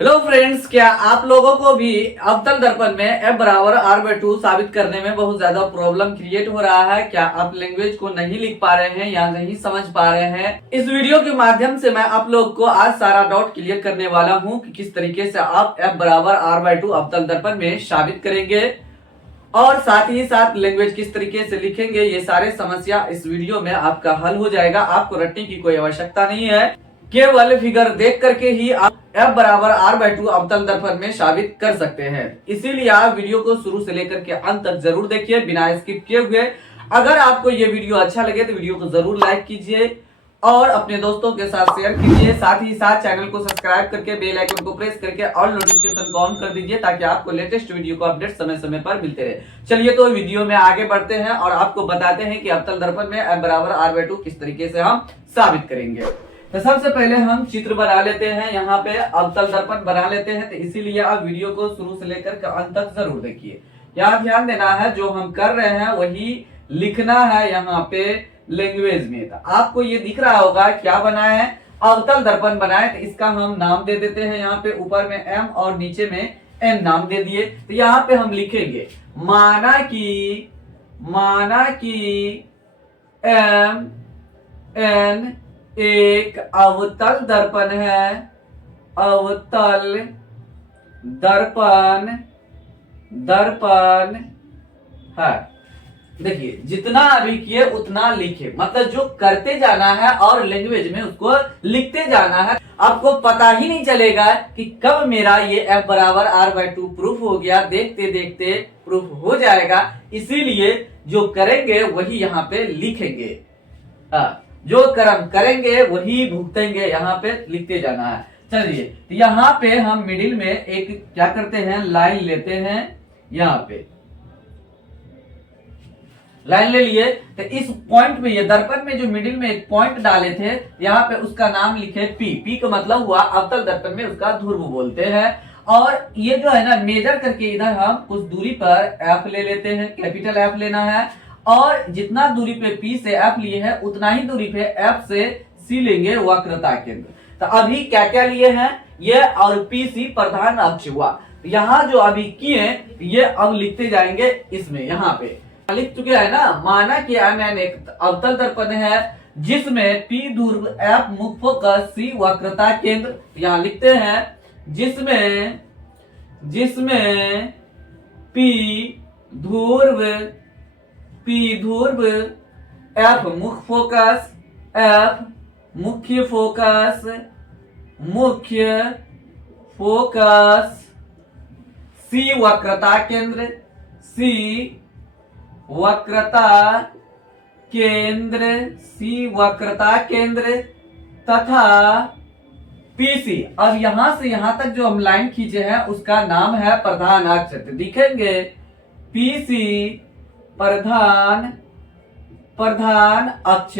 Hello friends, क्या आप लोगों को भी अवतल दर्पण में f बराबर r/2 साबित करने में बहुत ज्यादा प्रॉब्लम क्रिएट हो रहा है? क्या आप लैंग्वेज को नहीं लिख पा रहे हैं या नहीं समझ पा रहे हैं? इस वीडियो के माध्यम से मैं आप लोग को आज सारा डाउट क्लियर करने वाला हूं कि किस तरीके से आप f बराबर r/2 अवतल दर्पण में साबित करेंगे और साथ ही साथ लैंग्वेज किस तरीके से लिखेंगे। ये सारे समस्या इस वीडियो में आपका हल हो जाएगा। आपको रटने की कोई आवश्यकता नहीं है, केवल फिगर देख करके ही आप f बराबर r/2 अवतल दर्पण में साबित कर सकते हैं। इसीलिए आप वीडियो को शुरू से लेकर के अंत तक जरूर देखिए बिना स्किप किए हुए। अगर आपको ये वीडियो अच्छा लगे तो वीडियो को जरूर लाइक कीजिए और अपने दोस्तों के साथ शेयर कीजिए। साथ ही साथ चैनल को सब्सक्राइब करके बेल आइकन को प्रेस करके ऑल नोटिफिकेशन को ऑन कर दीजिए ताकि आपको लेटेस्ट वीडियो को अपडेट समय समय पर मिलते रहे। चलिए तो वीडियो में आगे बढ़ते हैं और आपको बताते हैं कि अवतल दर्पण में f बराबर r/2 किस तरीके से हम साबित करेंगे। तो सबसे पहले हम चित्र बना लेते हैं, यहाँ पे अवतल दर्पण बना लेते हैं। तो इसीलिए आप वीडियो को शुरू से लेकर के अंत तक जरूर देखिए। यहाँ ध्यान देना है, जो हम कर रहे हैं वही लिखना है यहाँ पे लैंग्वेज में। तो आपको ये दिख रहा होगा क्या बना है, अवतल दर्पण बनाए। तो इसका हम नाम दे देते हैं, यहाँ पे ऊपर में m और नीचे में n नाम दे दिए। तो यहाँ पे हम लिखेंगे माना कि m n एक अवतल दर्पण है, अवतल दर्पण है। देखिए जितना अभी किए उतना लिखे, मतलब जो करते जाना है और लैंग्वेज में उसको लिखते जाना है। आपको पता ही नहीं चलेगा कि कब मेरा ये f बराबर r/2 प्रूफ हो गया, देखते देखते प्रूफ हो जाएगा। इसीलिए जो करेंगे वही यहाँ पे लिखेंगे, जो कर्म करेंगे वही भुगतेंगे, यहाँ पे लिखते जाना है। चलिए तो यहाँ पे हम मिडिल में एक क्या करते हैं, लाइन लेते हैं। यहाँ पे लाइन ले लिए। तो इस पॉइंट में, ये दर्पण में जो मिडिल में एक पॉइंट डाले थे, यहाँ पे उसका नाम लिखे P का मतलब हुआ अवतल दर्पण में उसका ध्रुव बोलते हैं। और ये जो है ना, मेजर करके इधर हम कुछ दूरी पर F ले लेते हैं, कैपिटल F लेना है। और जितना दूरी पे P से F लिए है उतना ही दूरी पे F से C लेंगे वक्रता केंद्र। तो अभी क्या क्या लिए हैं, ये और PC प्रधान अक्ष हुआ। यहाँ जो अभी किए ये अब लिखते जाएंगे इसमें। यहाँ पे लिख चुके हैं ना, माना कि m एक अवतल दर्पण है जिसमें P ध्रुव F मुख्य फोकस C वक्रता केंद्र। यहाँ लिखते हैं जिसमें P ध्रुव F मुख्य फोकस C वक्रता केंद्र तथा PC। अब यहां से यहां तक जो हम लाइन खींचे हैं उसका नाम है प्रधान अक्ष। दिखेंगे PC प्रधान अक्ष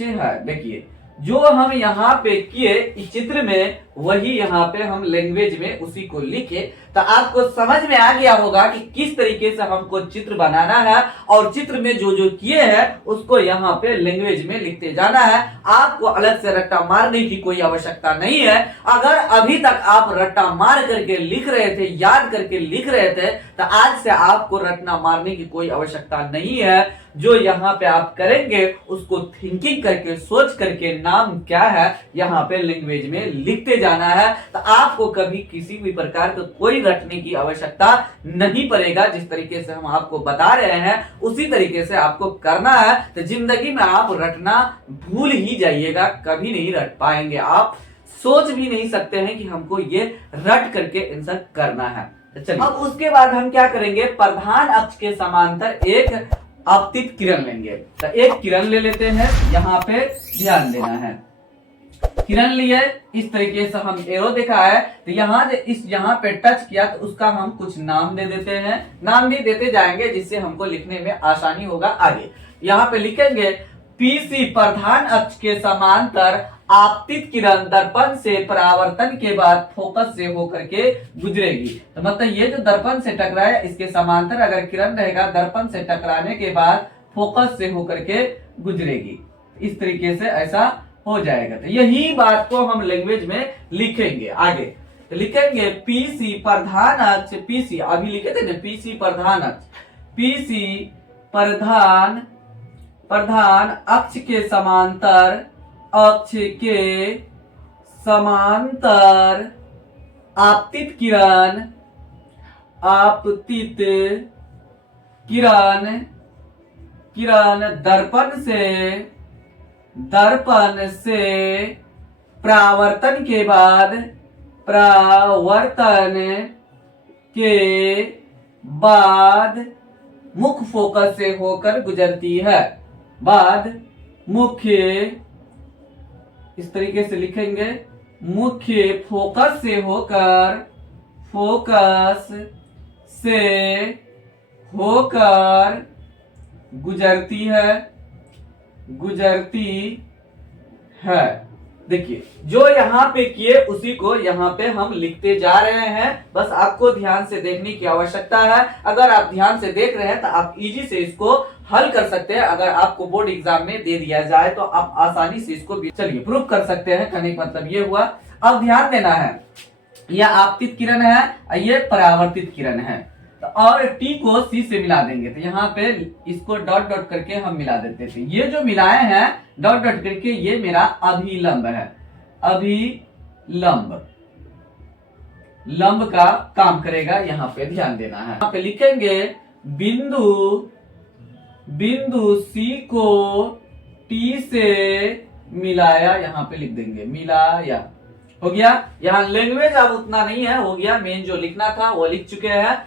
है। देखिए जो हम यहाँ पे किए इस चित्र में वही यहाँ पे हम लैंग्वेज में उसी को लिखे। तो आपको समझ में आ गया होगा कि किस तरीके से हमको चित्र बनाना है और चित्र में जो जो किए हैं उसको यहाँ पे लैंग्वेज में लिखते जाना है। आपको अलग से रट्टा मारने की कोई आवश्यकता नहीं है। अगर अभी तक आप रट्टा मार करके लिख रहे थे, याद करके लिख रहे थे, तो आज से आपको रट्टा मारने की कोई आवश्यकता नहीं है। जो यहाँ पे आप करेंगे उसको थिंकिंग करके, सोच करके नाम क्या है यहाँ पे लैंग्वेज में लिखते जाना है। तो आपको कभी किसी भी प्रकार का कोई रटने की आवश्यकता नहीं पड़ेगा। जिस तरीके से हम आपको बता रहे हैं उसी तरीके से आपको करना है। तो जिंदगी में आप रटना भूल ही जाइएगा, कभी नहीं रट पाएंगे। आप सोच भी नहीं सकते हैं कि हमको ये रट करके आंसर करना है। चलिए अब उसके बाद हम क्या करेंगे, प्रधान अक्ष के समांतर एक आपतित किरण लेंगे। तो एक किरण ले लेते हैं, यहाँ पे ध्यान देना है। किरण लिए इस तरीके से हम एरो देखा है, तो यहाँ पे टच किया तो उसका हम कुछ नाम दे देते हैं। नाम भी देते जाएंगे जिससे हमको लिखने में आसानी होगा आगे। यहाँ पे लिखेंगे PC प्रधान अक्ष के समांतर आपतित किरण दर्पण से परावर्तन के बाद फोकस से होकर के गुजरेगी। तो मतलब ये जो दर्पण से टकराए इसके समांतर अगर किरण रहेगा, दर्पण से टकराने के बाद फोकस से होकर के गुजरेगी। इस तरीके से ऐसा हो जाएगा। तो यही बात को हम लैंग्वेज में लिखेंगे आगे। तो लिखेंगे पीसी प्रधान अक्ष, पीसी अभी लिखे थे ना, पीसी प्रधान अक्ष, पीसी प्रधान प्रधान अक्ष के समांतर, अक्ष के समांतर आपतित किरण, आपतित किरण, किरण दर्पण से परावर्तन के बाद, परावर्तन के बाद मुख्य फोकस से होकर गुजरती है। बाद मुख्य, इस तरीके से लिखेंगे, मुख्य फोकस से होकर, फोकस से होकर गुजरती है, गुजरती है। देखिए जो यहाँ पे किए उसी को यहाँ पे हम लिखते जा रहे हैं, बस आपको ध्यान से देखने की आवश्यकता है। अगर आप ध्यान से देख रहे हैं तो आप इजी से इसको हल कर सकते हैं। अगर आपको बोर्ड एग्जाम में दे दिया जाए तो आप आसानी से इसको भी चलिए प्रूव कर सकते हैं। कहने का मतलब ये हुआ। अब ध्यान देना है, यह आपतित किरण है, ये परावर्तित किरण है। तो और टी को सी से मिला देंगे, तो यहाँ पे इसको डॉट डॉट करके हम मिला देते थे। ये जो मिलाए हैं डॉट डॉट करके, ये मेरा अभिलंब है, अभिलंब, लंब का काम करेगा। यहाँ पे ध्यान देना है। यहाँ पे लिखेंगे बिंदु, बिंदु सी को टी से मिलाया, यहाँ पे लिख देंगे मिलाया। हो गया। यहाँ लैंग्वेज अब उतना नहीं है, हो गया। मेन जो लिखना था वो लिख चुके हैं।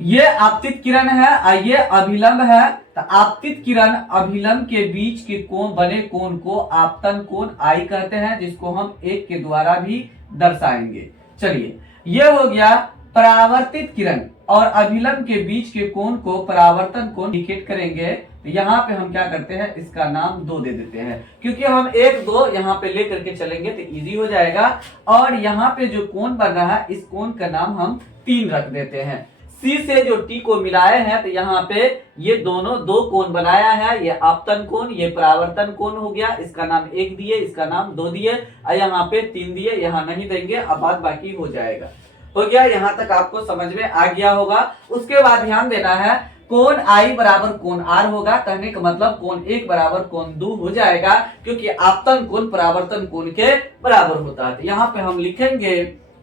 ये आपतित किरण है, ये अभिलंब है। तो आपतित किरण अभिलंब के बीच के कोण, बने कोण को आपतन कोण आई कहते हैं, जिसको हम एक के द्वारा भी दर्शाएंगे। चलिए ये हो गया परावर्तित किरण और अभिलंब के बीच के कोण को परावर्तन कोण इंडिकेट करेंगे। तो यहाँ पे हम क्या करते हैं, इसका नाम 2 दे देते हैं, क्योंकि हम 1 2 यहाँ पे लेकर के चलेंगे तो इजी हो जाएगा। और यहाँ पे जो कोण बन रहा है, इस कोण का नाम हम 3 रख देते हैं। सी से जो टी को मिलाए हैं, तो यहाँ पे ये दोनों 2 कोण बनाया है। ये आपतन कोण, ये परावर्तन कोण हो गया। इसका नाम 1 दिए, इसका नाम 2 दिए, और यहाँ पे 3 दिए। यहाँ नहीं देंगे, अब बात बाकी हो जाएगा। हो गया। यहाँ तक आपको समझ में आ गया होगा। उसके बाद ध्यान देना है, कोण आई बराबर कोण आर होगा। कहने का मतलब कोण 1 बराबर कोण 2 हो जाएगा, क्योंकि आपतन कोण परावर्तन कोण के बराबर होता है। तो यहाँ पे हम लिखेंगे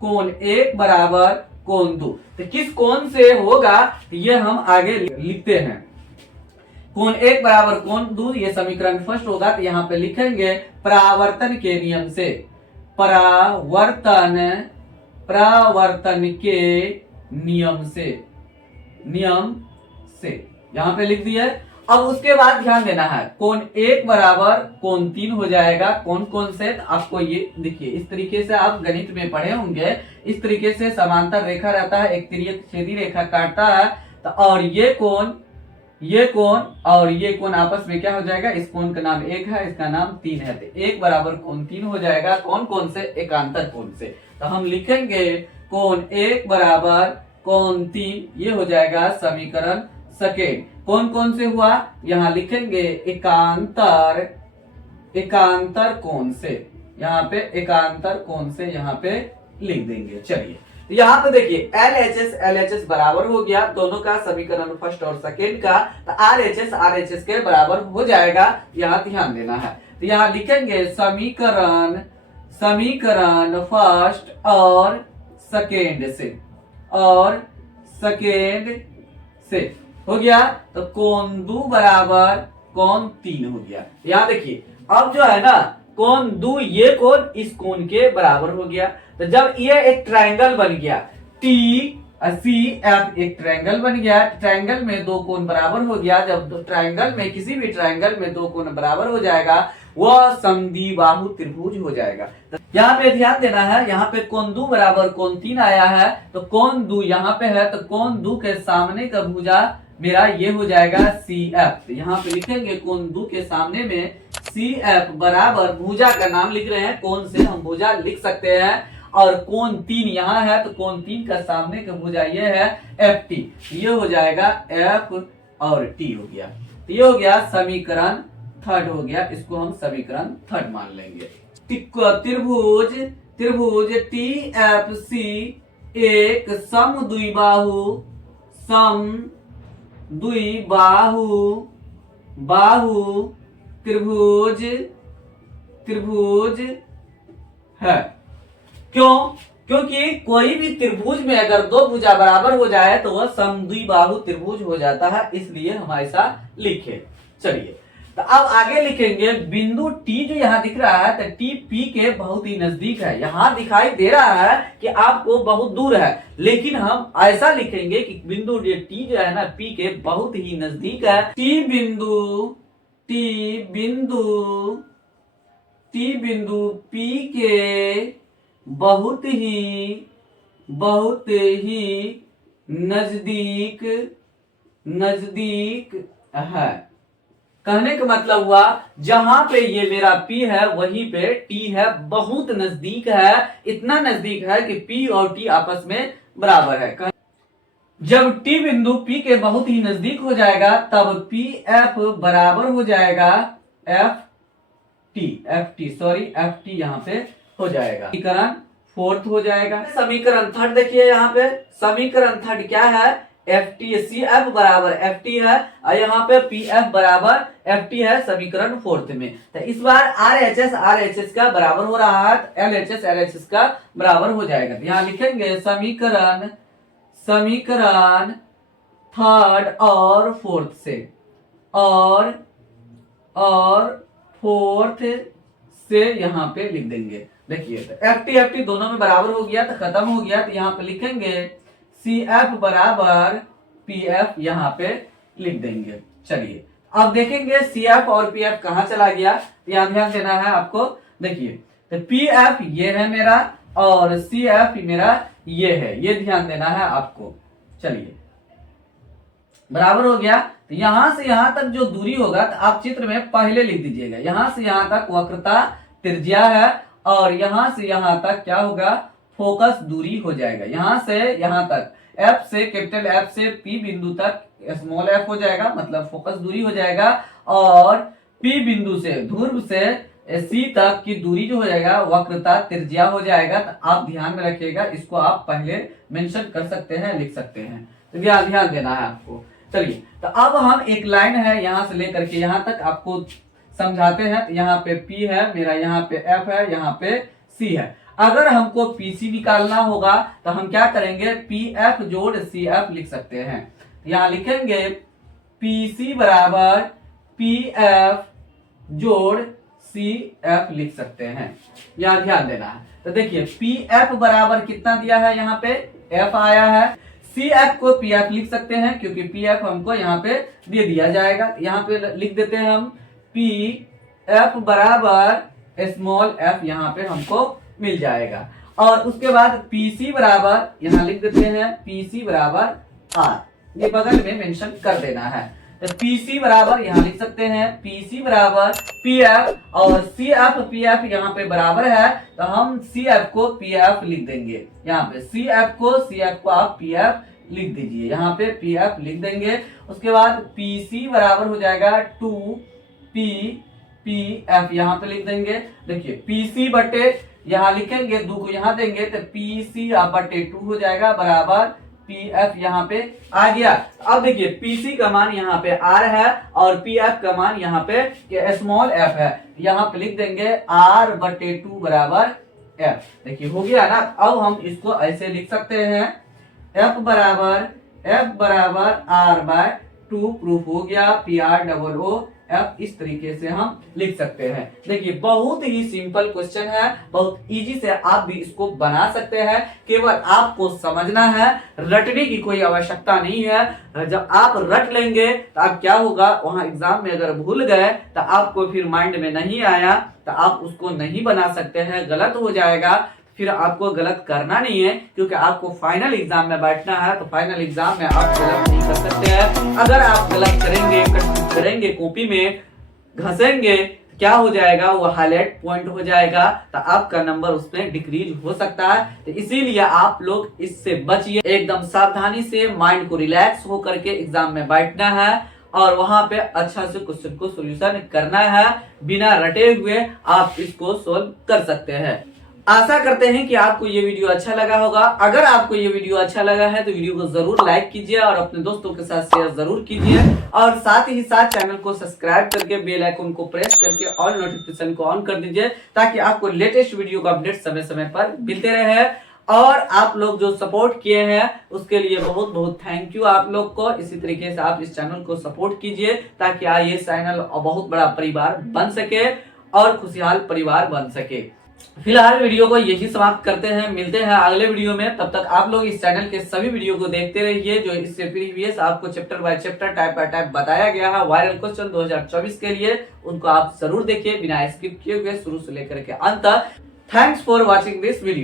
कोण 1 बराबर कोण 2। तो किस कोण से होगा ये हम आगे लिखते हैं। कोण 1 बराबर कोण 2, ये समीकरण फर्स्ट होगा। तो यहाँ पे लिखेंगे परावर्तन के नियम से, परावर्तन, परावर्तन के नियम से, नियम से यहाँ पे लिख दिया। अब उसके बाद ध्यान देना है, कोण 1 बराबर कोण 3 हो जाएगा। कौन कौन से, तो आपको ये देखिए, इस तरीके से आप गणित में पढ़े होंगे। इस तरीके से समांतर रेखा रहता है, एक तिर्यक छेदी रेखा काटता है। तो और ये कोण, ये कोण और ये कोण आपस में क्या हो जाएगा, इस कोण का नाम 1 है, इसका नाम 3 है। तो 1 बराबर कोण 3 हो जाएगा। कौन कौन से, एकांतर कोण से। तो हम लिखेंगे कोण 1 बराबर कोण 3, ये हो जाएगा समीकरण सेकेंड। कौन कौन से हुआ, यहाँ लिखेंगे एकांतर, एकांतर कोण से। यहाँ पे एकांतर कोण से यहाँ पे लिख देंगे। चलिए यहाँ पे देखिए LHS बराबर हो गया, दोनों का समीकरण फर्स्ट और सेकेंड का। तो RHS के बराबर हो जाएगा, यहाँ ध्यान देना है। तो यहाँ लिखेंगे समीकरण, समीकरण फर्स्ट और सेकेंड से, और सेकेंड से हो गया। तो कोण 2 बराबर कोण 3 हो गया। यहाँ देखिए अब जो है ना, कोण 2, ये कोण इस कोण के बराबर हो गया। तो जब ये एक ट्रायंगल बन गया, TCF एक ट्रायंगल बन गया, ट्रायंगल में 2 कोण बराबर हो गया। जब ट्रायंगल में, किसी भी ट्रायंगल में 2 कोण बराबर हो जाएगा, वह समद्विबाहु त्रिभुज हो जाएगा। यहाँ पे ध्यान देना है, यहाँ पे कोण 2 बराबर कोण 3 आया है। तो कोण 2 यहाँ पे है, तो कोण 2 के सामने का भुजा मेरा ये हो जाएगा CF। तो यहाँ पे लिखेंगे कोण 2 के सामने में CF बराबर, भुजा का नाम लिख रहे हैं, कोण से हम भुजा लिख सकते हैं। और कोण 3 यहाँ है, तो कोण 3 का सामने का भुजा ये है FT। ये हो जाएगा F और T हो गया। तो ये हो गया समीकरण थर्ड हो गया, इसको हम समीकरण थर्ड मान लेंगे। त्रिभुज त्रिभुज TFC एक समद्विबाहु बाहु त्रिभुज त्रिभुज है। क्यों? क्योंकि कोई भी त्रिभुज में अगर दो भुजा बराबर हो जाए तो वह समद्विबाहु त्रिभुज हो जाता है, इसलिए हम ऐसा लिखे। चलिए, तो अब आगे लिखेंगे बिंदु T जो यहाँ दिख रहा है, तो T P के बहुत ही नजदीक है। यहाँ दिखाई दे रहा है कि आपको बहुत दूर है, लेकिन हम ऐसा लिखेंगे कि बिंदु T जो है ना P के बहुत ही नजदीक है। T बिंदु P के बहुत ही नजदीक है। कहने का मतलब हुआ जहां पे ये मेरा P है वहीं पे T है, बहुत नजदीक है, इतना नजदीक है कि P और T आपस में बराबर है। जब T बिंदु P के बहुत ही नजदीक हो जाएगा तब PF बराबर हो जाएगा FT यहाँ पे हो जाएगा। समीकरण फोर्थ हो जाएगा। समीकरण थर्ड देखिए, यहाँ पे समीकरण थर्ड क्या है, CF बराबर FT है और यहाँ पे PF बराबर FT है समीकरण फोर्थ में। तो इस बार RHS का बराबर हो रहा है, LHS का बराबर हो जाएगा। तो यहाँ लिखेंगे समीकरण थर्ड और फोर्थ से और फोर्थ से यहाँ पे लिख देंगे। देखिए, तो FT दोनों में बराबर हो गया तो खत्म हो गया। तो यहाँ पे लिखेंगे CF बराबर PF यहाँ पे लिख देंगे। चलिए, अब देखेंगे CF और PF कहाँ चला गया, तो यहाँ ध्यान देना है आपको। देखिए, तो PF ये है मेरा और CF मेरा ये है, ये ध्यान देना है आपको। चलिए, बराबर हो गया। तो यहां से यहां तक जो दूरी होगा तो आप चित्र में पहले लिख दीजिएगा। यहां से यहां तक वक्रता त्रिज्या है और यहां से यहां तक क्या होगा, फोकस दूरी हो जाएगा। यहां से यहां तक F से कैपिटल F से P बिंदु तक स्मॉल f हो जाएगा, मतलब फोकस दूरी हो जाएगा। और P बिंदु से ध्रुव से C तक की दूरी जो हो जाएगा वक्रता त्रिज्या हो जाएगा। तो आप ध्यान में रखिएगा, इसको आप पहले मेंशन कर सकते हैं, लिख सकते हैं। तो ध्यान देना है आपको। चलिए, तो अब हम एक लाइन है यहां से लेकर के यहां तक आपको समझाते हैं। तो यहाँ पे P है मेरा, यहाँ पे F है, यहाँ पे C है। अगर हमको PC निकालना होगा तो हम क्या करेंगे, PF जोड़ CF लिख सकते हैं। यहाँ लिखेंगे PC बराबर PF जोड़ CF लिख सकते हैं। यहाँ ध्यान देना है। तो देखिए, PF बराबर कितना दिया है, यहाँ पे F आया है। CF को PF लिख सकते हैं क्योंकि PF हमको यहाँ पे दे दिया जाएगा। यहाँ पे लिख देते हैं हम PF बराबर स्मॉल f यहाँ पे हमको मिल जाएगा। और उसके बाद PC बराबर यहाँ लिख देते हैं PC बराबर R, ये बगल में मेंशन कर देना है। तो PC बराबर यहाँ लिख सकते हैं PC बराबर PF और CF PF यहाँ पे बराबर है, तो हम CF को PF लिख देंगे। यहाँ पे CF को आप PF लिख दीजिए, यहाँ पे PF लिख देंगे। उसके बाद PC बराबर हो जाएगा 2PF यहाँ पे लिख देंगे। देखिए, PC बटे यहाँ लिखेंगे 2 को यहाँ देंगे तो PC बटे 2 हो जाएगा बराबर PF यहाँ पे आ गया। अब देखिए, PC का मान यहाँ पे R है और PF का मान यहाँ पे स्मॉल f है, यहाँ पे लिख देंगे R बटे 2 बराबर F। देखिए, हो गया ना। अब हम इसको ऐसे लिख सकते हैं F बराबर R बाय 2, प्रूफ हो गया PROO F। इस तरीके से हम लिख सकते हैं। देखिए, बहुत ही सिंपल क्वेश्चन है, बहुत इजी से आप भी इसको बना सकते हैं। केवल आपको समझना है, रटने की कोई आवश्यकता नहीं है। जब आप रट लेंगे तो आप क्या होगा, वहां एग्जाम में अगर भूल गए तो आपको फिर माइंड में नहीं आया तो आप उसको नहीं बना सकते हैं, गलत हो जाएगा। फिर आपको गलत करना नहीं है, क्योंकि आपको फाइनल एग्जाम में बैठना है। तो फाइनल एग्जाम में आप गलत नहीं कर सकते हैं। अगर आप गलत करेंगे कॉपी में घसेंगे, क्या हो जाएगा, वो हाईलाइट पॉइंट हो जाएगा, तो आपका नंबर उसमें डिक्रीज हो सकता है। तो इसीलिए आप लोग इससे बचिए, एकदम सावधानी से माइंड को रिलैक्स हो करके एग्जाम में बैठना है और वहां पे अच्छा से क्वेश्चन को सोल्यूशन करना है, बिना रटे हुए आप इसको सोल्व कर सकते हैं। आशा करते हैं कि आपको ये वीडियो अच्छा लगा होगा। अगर आपको ये वीडियो अच्छा लगा है तो वीडियो को जरूर लाइक कीजिए और अपने दोस्तों के साथ शेयर जरूर कीजिए, और साथ ही साथ चैनल को सब्सक्राइब करके बेल आइकन को प्रेस करके ऑल नोटिफिकेशन को ऑन कर दीजिए, ताकि आपको लेटेस्ट वीडियो का अपडेट समय समय पर मिलते रहे। और आप लोग जो सपोर्ट किए हैं उसके लिए बहुत बहुत थैंक यू आप लोग को। इसी तरीके से आप इस चैनल को सपोर्ट कीजिए, ताकि ये चैनल बहुत बड़ा परिवार बन सके और खुशहाल परिवार बन सके। फिलहाल वीडियो को यही समाप्त करते हैं, मिलते हैं अगले वीडियो में। तब तक आप लोग इस चैनल के सभी वीडियो को देखते रहिए, जो इससे प्रीवियस आपको chapter by chapter type bye type बताया गया है वायरल क्वेश्चन 2024 के लिए, उनको आप जरूर देखिए बिना स्किप किए हुए शुरू से लेकर के अंत तक। Thanks for watching this video.